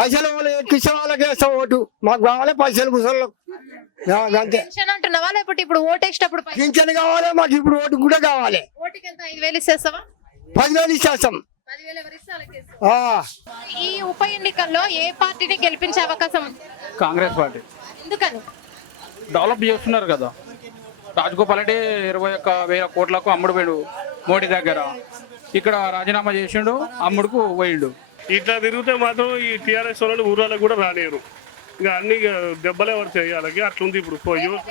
పైసలు వాళ్ళు ఎక్కించే వాళ్ళకి వేస్తాం ఓటు. మాకు కావాలి పైసలు ముసళ్ళు అంతే. పెన్షన్ అంటున్నావా లేకపోతే ఇప్పుడు ఓటేసేటప్పుడు పింఛన్ కావాలి, మాకు ఇప్పుడు ఓటు కూడా కావాలి. ఓటుకి ఎంత 5,000 ఇచ్చేస్తావా? 10,000 ఇచ్చేస్తాం. 10,000 ఎవరు ఇస్తే వాళ్ళకి వేస్తావా? ఈ ఉప ఎన్నికల్లో ఏ పార్టీని గెలిపించే అవకాశం ఉంది? కాంగ్రెస్ పార్టీ ఎందుకని? డెవలప్ చేస్తున్నారు కదా. రాజగోపాల్ రెడ్డి 21,000 కోట్లకు అమ్ముడు పోయాడు మోడీ దగ్గర. ఇక్కడ రాజీనామా చేసిండు, అమ్ముడుకు పోయిండు. ఇట్లా తిరిగితే మాత్రం ఈ టీఆర్ఎస్ వాళ్ళు ఊర్లకు కూడా రాలేరు. ఇక అన్ని దెబ్బలే పడతాయి వాళ్ళకి. అట్లుంది ఇప్పుడు.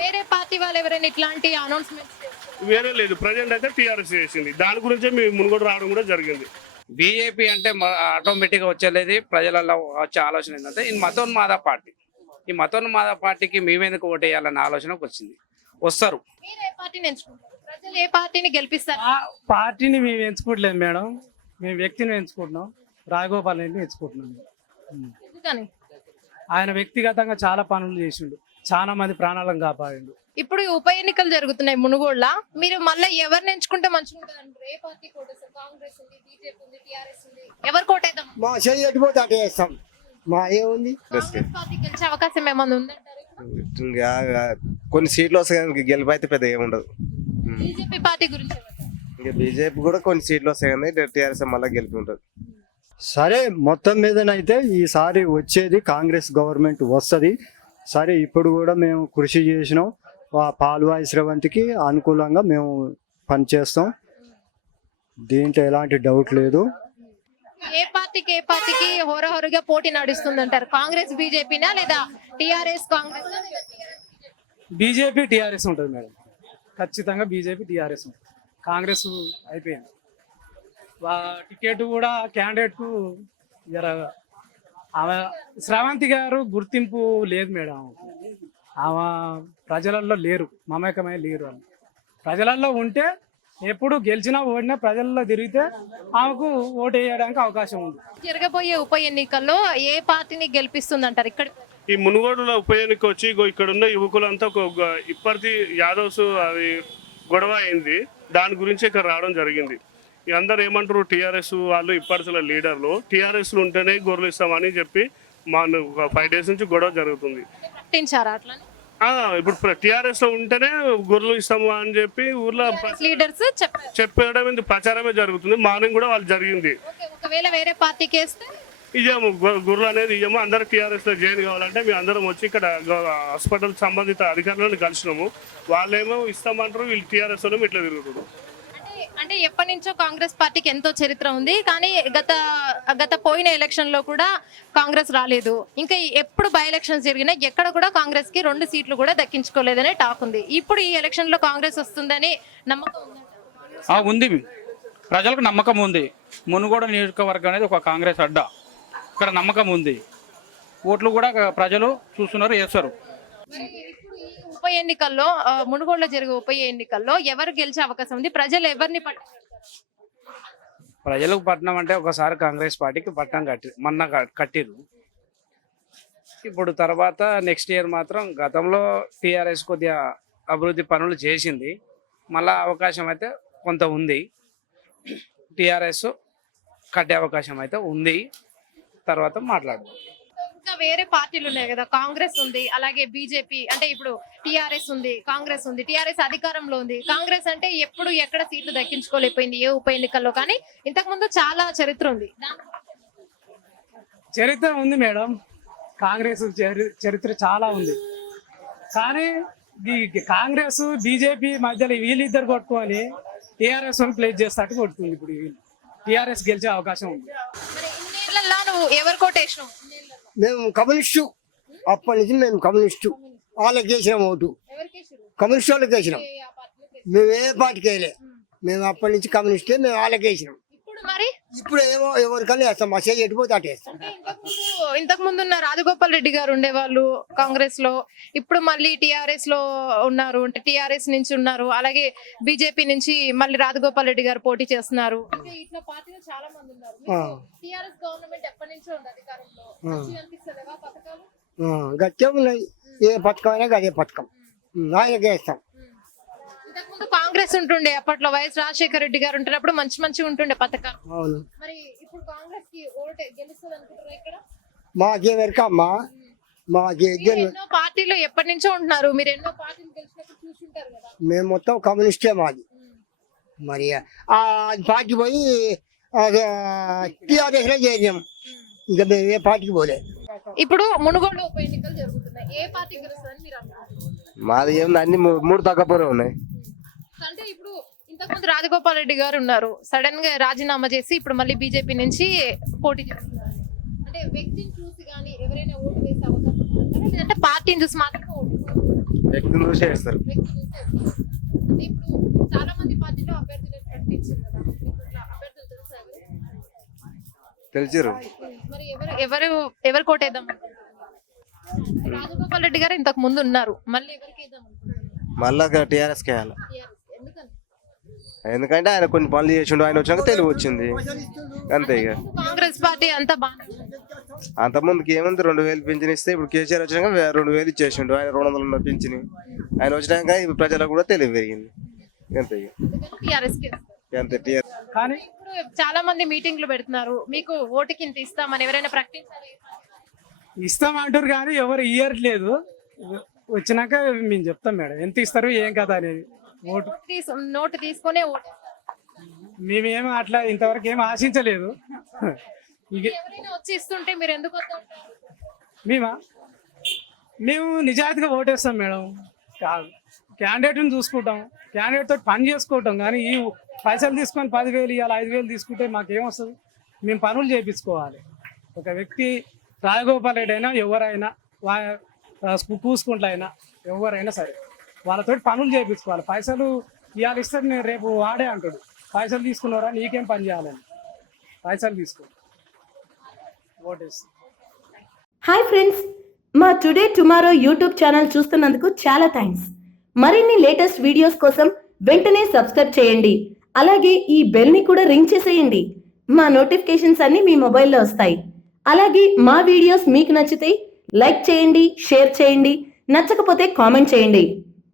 వేరే పార్టీ వాళ్ళు ఎవరైనా ఇట్లాంటి అనౌన్స్మెంట్స్ వేరే లేదు, ప్రజెంట్ అయితే టీఆర్ఎస్ చేసింది. దాని గురించే మేము మునుగోడు రావడం కూడా జరిగింది. బీజేపీ అంటే ఆటోమేటిక్గా వచ్చేది ప్రజలలో వచ్చే ఆలోచన ఏంటంటే ఈ మతోన్మాద పార్టీ. ఈ మతోన్మాద పార్టీకి మేమెందుకు ఓటేయాలన్న ఆలోచనకు వచ్చింది. వస్తారు. మీరు ఏ పార్టీని ఎంచుకుంటారు? ప్రజలు ఏ పార్టీని గెలిపిస్తారు? పార్టీని మేము ఎంచుకోవట్లేదు మేడం, మేము వ్యక్తిని ఎంచుకుంటున్నాం. రాజగోపాల్ రెడ్డిని ఎంచుకుంటున్నాం. ఎందుకని? ఆయన వ్యక్తిగతంగా చాలా పనులు చేసిండు, చాలా మంది ప్రాణాలను కాపాడిండు. ఇప్పుడు ఈ ఉప ఎన్నికలు జరుగుతున్నాయి మునుగోడుల. మీరు మళ్ళీ ఎవరిని ఎంచుకుంటే మంచిగా ఉంటుంది అంటారు? ఏ పార్టీ కోటేస్తారు? కాంగ్రెస్ ఉంది, బీజేపీ ఉంది, టీఆర్ఎస్ ఉంది. ఎవరు కోటేద్దాం? మా చెయ్యి ఎట్టిపోతే అటే వేస్తాం. మా ఏముంది, కాంగ్రెస్ పార్టీ గెలిచే అవకాశం ఏమన్నా ఉందంటారు? కొన్ని సీట్లు వస్తాయి, గెలుపు అయితే పెద్ద ఏముండదు. బీజేపీ పార్టీ గురించి ఇంకా బీజేపీ కూడా కొన్ని సీట్లు వస్తాయి కానీ టీఆర్ఎస్ మళ్ళీ గెలిపి ఉంటుంది. సరే, మొత్తం మీదనైతే ఈసారి వచ్చేది కాంగ్రెస్ గవర్నమెంట్ వస్తుంది. సరే, ఇప్పుడు కూడా మేము కృషి చేసినాం. పాల్వాయి స్రవంతికి అనుకూలంగా మేము పనిచేస్తాం. దీంట్లో ఎలాంటి డౌట్ లేదు. ఏ పార్టీకి హోరహోరుగా పోటీ నడుస్తుంది అంటారు? కాంగ్రెస్ బీజేపీనా లేదా టీఆర్ఎస్ కాంగ్రెస్? బీజేపీ టీఆర్ఎస్ ఉంటుంది మేడం, ఖచ్చితంగా బీజేపీ టీఆర్ఎస్ ఉంటుంది. కాంగ్రెస్ అయిపోయింది. టికెట్ కూడా క్యాండిడేట్కు ఆమె స్రవంతి గారు గుర్తింపు లేదు మేడం. ఆమె ప్రజలలో లేరు, మమేకమై లేరు. అని ప్రజలలో ఉంటే ఎప్పుడు గెలిచినా ఓడినా ప్రజల్లో తిరిగితే ఆమెకు ఓటు వేయడానికి అవకాశం ఉంది. జరగబోయే ఉప ఎన్నికల్లో ఏ పార్టీని గెలిపిస్తుంది అంటారు? ఇక్కడ ఈ మునుగోడులో ఉప ఎన్నిక వచ్చి ఇక్కడ ఉన్న యువకులంతా ఇప్పటి యాదవ్స్ అది గొడవ అయింది. దాని గురించి ఇక్కడ రావడం జరిగింది. అందరు ఏమంటారు, టీఆర్ఎస్ వాళ్ళు ఇప్పటిలో లీడర్లు టీఆర్ఎస్లు ఉంటేనే గొర్రెలు ఇస్తామని చెప్పి మా 5 days నుంచి గొడవ జరుగుతుంది. ప్రకటించారా అట్లా? ఇప్పుడు టీఆర్ఎస్ లో ఉంటేనే గొర్రెలు ఇస్తాము అని చెప్పి ఊర్లో లీడర్స్ చెప్పడం ప్రచారమే జరుగుతుంది. మార్నింగ్ కూడా వాళ్ళు జరిగింది. ఒకవేళ వేరే పార్టీకి వేస్తే ఇయ్యము, గొర్రెలు అనేది ఇయ్యము. అందరు టీఆర్ఎస్ లో జాయిన్ కావాలంటే మేము అందరం వచ్చి ఇక్కడ హాస్పిటల్ సంబంధిత అధికారులను కలిసినాము. వాళ్ళేమో ఇస్తామంటారు, వీళ్ళు టీఆర్ఎస్ లో ఇట్లా తిరుగుతారు. అంటే ఎప్పటి నుంచో కాంగ్రెస్ పార్టీకి ఎంతో చరిత్ర ఉంది. కానీ గత పోయిన ఎలక్షన్ లో కూడా కాంగ్రెస్ రాలేదు. ఇంకా ఎప్పుడు బై ఎలక్షన్స్ జరిగినా ఎక్కడ కూడా కాంగ్రెస్ కి 2 సీట్లు కూడా దక్కించుకోలేదనే టాక్ ఉంది. ఇప్పుడు ఈ ఎలక్షన్ లో కాంగ్రెస్ వస్తుందని నమ్మకం ఉంది. ప్రజలకు నమ్మకం ఉంది. మునుగోడు నియోజకవర్గం అనేది ఒక కాంగ్రెస్ అడ్డా. ఇక్కడ నమ్మకం ఉంది. ఓట్లు కూడా ప్రజలు చూస్తున్నారు, వేస్తారు. ఉప ఎన్నికల్లో మునుగోడులో జరిగే ఉప ఎన్నికల్లో ఎవరు గెలిచే అవకాశం ఉంది? ప్రజలు ఎవరిని ప్రజలకు పట్టణం అంటే ఒకసారి కాంగ్రెస్ పార్టీకి పట్టణం మొన్న కట్టిరు. ఇప్పుడు తర్వాత నెక్స్ట్ ఇయర్ మాత్రం గతంలో టీఆర్ఎస్ కొద్దిగా అభివృద్ధి పనులు చేసింది. మళ్ళా అవకాశం అయితే కొంత ఉంది. టీఆర్ఎస్ కట్టే అవకాశం అయితే ఉంది. తర్వాత మాట్లాడదాం. ఇంకా వేరే పార్టీలు ఉన్నాయి కదా, కాంగ్రెస్ ఉంది, అలాగే బీజేపీ. అంటే ఇప్పుడు టీఆర్ఎస్ ఉంది, కాంగ్రెస్ ఉంది. టీఆర్ఎస్ అధికారంలో ఉంది. కాంగ్రెస్ అంటే ఎప్పుడు ఎక్కడ సీట్లు దక్కించుకోలేకపోయింది ఏ ఉప ఎన్నికల్లో. కానీ ఇంతకు ముందు చాలా చరిత్ర ఉంది. చరిత్ర ఉంది మేడం, కాంగ్రెస్ చరిత్ర చాలా ఉంది. కానీ కాంగ్రెస్ బీజేపీ మధ్యలో వీళ్ళిద్దరు కొట్టుకొని టీఆర్ఎస్ ప్లేస్ చేస్తాట్టు కొడుతుంది. ఇప్పుడు టీఆర్ఎస్ గెలిచే అవకాశం ఉంది. నువ్వు ఎవరు కోటేసినావు? మేము కమ్యూనిస్టు. అప్పటి నుంచి మేము కమ్యూనిస్టు. వాళ్ళకి వేసినాం ఓటు. కమ్యూనిస్ట్ వాళ్ళకి వేసినాం. మేము ఏ పార్టీకి వేయలే. మేము అప్పటి నుంచి కమ్యూనిస్టే. మేము వాళ్ళకి వేసినాం. ఇప్పుడు ఏమో ఎవరికన్నా వేస్తాం. మా చెయ్యి ఎట్టిపోతే అటు వేస్తాం. ఇంతకు ముందు ఉన్న రాజగోపాల్ రెడ్డి గారు ఉండేవాళ్ళు కాంగ్రెస్ లో. ఇప్పుడు మళ్ళీ టీఆర్ఎస్ లో ఉన్నారు. అంటే టీఆర్ఎస్ నుంచి ఉన్నారు. అలాగే బీజేపీ నుంచి మళ్ళీ రాజగోపాల్ రెడ్డి గారు పోటీ చేస్తున్నారు. ఇట్లా పార్టీలో చాలా మంది ఉన్నారు. టీఆర్ఎస్ గవర్నమెంట్ ఎప్పటి నుంచో ఉంది అధికారంలో. అనిపిస్తుందా పథకాలు? గట్టిగా ఉన్నాయి. ఏ పథకం అయినా అదే పథకం ఆయనకే వేస్తాం. ఇంతకుముందు కాంగ్రెస్ ఉంటుండే, అప్పట్లో వైఎస్ రాజశేఖర రెడ్డి గారు ఉంటున్నప్పుడు మంచి ఉంటుండే పథకాలు. మరి ఇప్పుడు కాంగ్రెస్ కి ఓటు గెలుస్తుంది అనుకుంటారా? ఇక్కడ మాకేమెరక అమ్మా మాకే మీరు ఎన్నో పార్టీలో ఎప్పటి నుంచో ఉంటున్నారు, మీరు ఎన్నో పార్టీలు గెలిచినప్పుడు చూసుంటారు కదా. మేము మొత్తం కమ్యూనిస్టే మాది. మరి ఆ పార్టీ పోయి టీఆర్ఎస్లో చేరినాం. ఇక మేము ఏ పార్టీకి పోలే. ఇప్పుడు మునుగోడు ఉప ఎన్నికలు జరుగుతున్నాయి, ఏ పార్టీ గెలుస్తుందని మీరు అనుకుంటున్నారు? మాది ఏముంది అన్ని మూడు తగ్గపోరే ఉన్నాయి. అంటే ఇప్పుడు ఇంతకుముందు రాజగోపాల్ రెడ్డి గారు ఉన్నారు, సడన్ గా రాజీనామా చేసి ఇప్పుడు మళ్ళీ బీజేపీ నుంచి పోటీ చేస్తున్నారు. అంటే వ్యక్తిని చూసి కానీ ఎవరైనా ఓటు వేసే అవకాశం ఉంటుందా? లేదంటే పార్టీని చూసి మాత్రమే ఓటు వ్యక్తిని చూసే వేస్తారు. వ్యక్తి చూసి వేస్తారు. అంటే ఇప్పుడు చాలా మంది పార్టీలో అభ్యర్థులు ప్రకటించారు కదా, ఇప్పుడు ఇట్లా అభ్యర్థులు తెలుసా ఎవరు? తెలిసిరు. మరి ఎవరు కోటేద్దాం అనుకుంటున్నారు? రాజగోపాల్ రెడ్డి గారు ఇంతకు ముందు ఉన్నారు, మళ్ళీ ఎవరికి వేద్దాం అనుకుంటున్నారు? మళ్ళా టీఆర్ఎస్కి వేయాలి. ఎందుకని? ఎందుకంటే ఆయన కొన్ని పనులు చేసిండు, ఆయన వచ్చినాక తెలివి వచ్చింది అంతే. ఇక కాంగ్రెస్ పార్టీ అంతా బాగా అంతకుముందుకి ఏముంది 2000 పింఛన్ ఇస్తే ఇప్పుడు కేసీఆర్ వచ్చినాక 2000 ఇచ్చేసిండు. ఆయన 200 ఉన్న పింఛన్ ఆయన వచ్చినాక ఇప్పుడు ప్రజలకు కూడా తెలివి పెరిగింది అంతే. ఇక టీఆర్ఎస్ అంతే టీఆర్. కానీ ఇప్పుడు చాలా మంది మీటింగ్లు పెడుతున్నారు, మీకు ఓటుకి ఇంత ఇస్తామని ఎవరైనా ప్రకటించారు? ఇస్తామంటారు కానీ ఎవరు ఇయ్యట్లేదు. వచ్చినాక మేము చెప్తాం మేడం ఎంత ఇస్తారు ఏం కదా అనేది. ఓటు నోటు తీసుకునే ఓటు మేమేమి అట్లా ఇంతవరకు ఏం ఆశించలేదు. ఇక ఎవరైనా వచ్చి ఇస్తుంటే మీరు ఎందుకు వద్దంటారు? మేము నిజాయితీగా ఓటేస్తాం మేడం. క్యాండిడేట్ని చూసుకుంటాం, క్యాండిడేట్ తోటి పని చేసుకుంటాం. కానీ ఈ పైసలు తీసుకొని 10,000 ఇవ్వాలి 5,000 తీసుకుంటే మాకేమొస్తుంది? మేము పనులు చేయించుకోవాలి. ఒక వ్యక్తి రాజగోపాల్ రెడ్డి అయినా ఎవరైనా పూసుకుంట్ల అయినా ఎవరైనా సరే వాళ్ళతోటి పనులు చేయించుకోవాలి. పైసలు ఇవాళ ఇస్తే నేను రేపు వాడే అంటాడు, పైసలు తీసుకున్నారా నీకేం పని చేయాలని. పైసలు తీసుకో ఓటేస్తాం. హాయ్ ఫ్రెండ్స్, మా టుడే టుమారో యూట్యూబ్ ఛానల్ చూస్తున్నందుకు చాలా థ్యాంక్స్. మరిన్ని లేటెస్ట్ వీడియోస్ కోసం వెంటనే సబ్స్క్రైబ్ చేయండి. అలాగే ఈ బెల్ని కూడా రింగ్ చేసేయండి. మా నోటిఫికేషన్స్ అన్ని మీ మొబైల్లో వస్తాయి. అలాగే మా వీడియోస్ మీకు నచ్చితే లైక్ చేయండి, షేర్ చేయండి, నచ్చకపోతే కామెంట్ చేయండి.